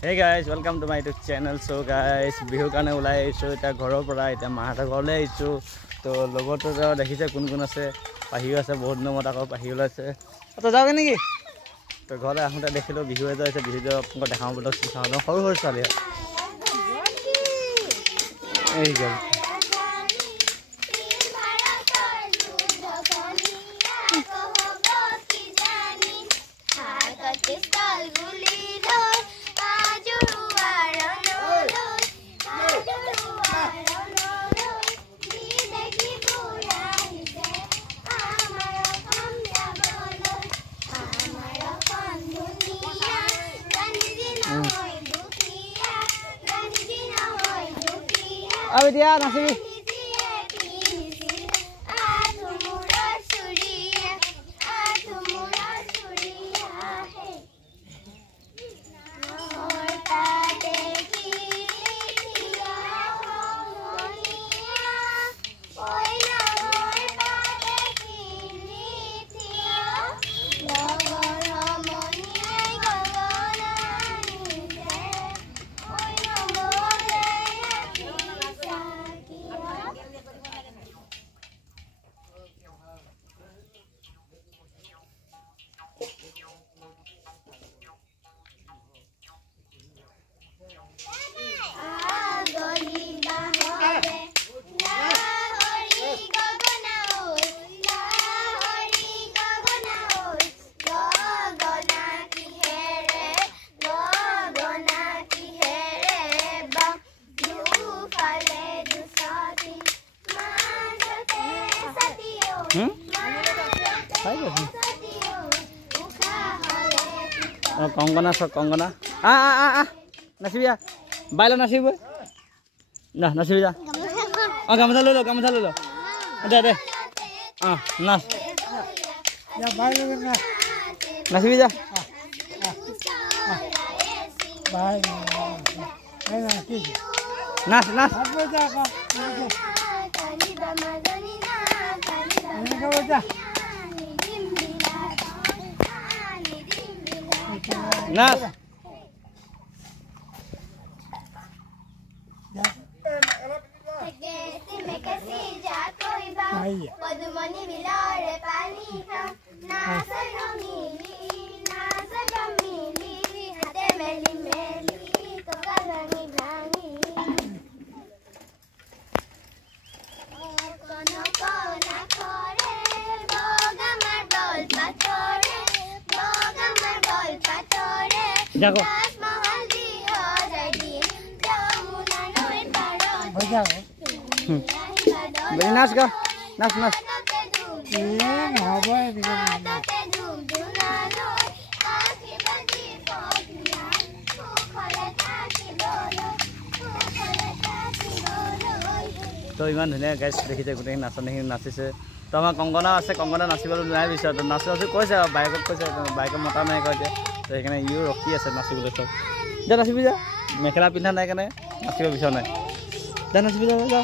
Hey guys, welcome to my YouTube channel. So guys, Bihu কাৰণে ওলাই আহিছো এটা ঘৰৰ পৰা এটা মাহঁতৰ ঘৰলৈ আহিছো তো লগতো যাও দেখিছে কোন কোন আছে পাহিও আছে বহুত দিনৰ আকৌ পাহি ওলাইছে তো যাওগে নেকি তো ঘৰলৈ আহোঁতে দেখিলো বিহু এজা আছে বিহু আপোনাক দেখাও বুলি চাওঁ সৰু সৰু ছোৱালী এই গল Abi dia nasi. Kongkona sok kongkona nasib ya baila nasib nah nasib ya gamsa lo deh nas ya baila nasib ya nas Nas. Jago. Beri nas ka? Nas. তো ইমান ধুনীয়া গাইছ দেখিছে গোটেই নাচনীখিনি নাচিছে তো আমাৰ কংকনা আছে কংকনা নাচিবলৈ নাই বিচাৰ নাচি কৈছে বাইকত কৈছে বাইকত মতা নাই কয় যে তো সেইকাৰণে ইও ৰখি আছে নাচিবলৈ চব যা নাচিবি যা মেখেলা পিন্ধা নাই কাৰণে নাচিব বিচৰা নাই যা নাচিবি যা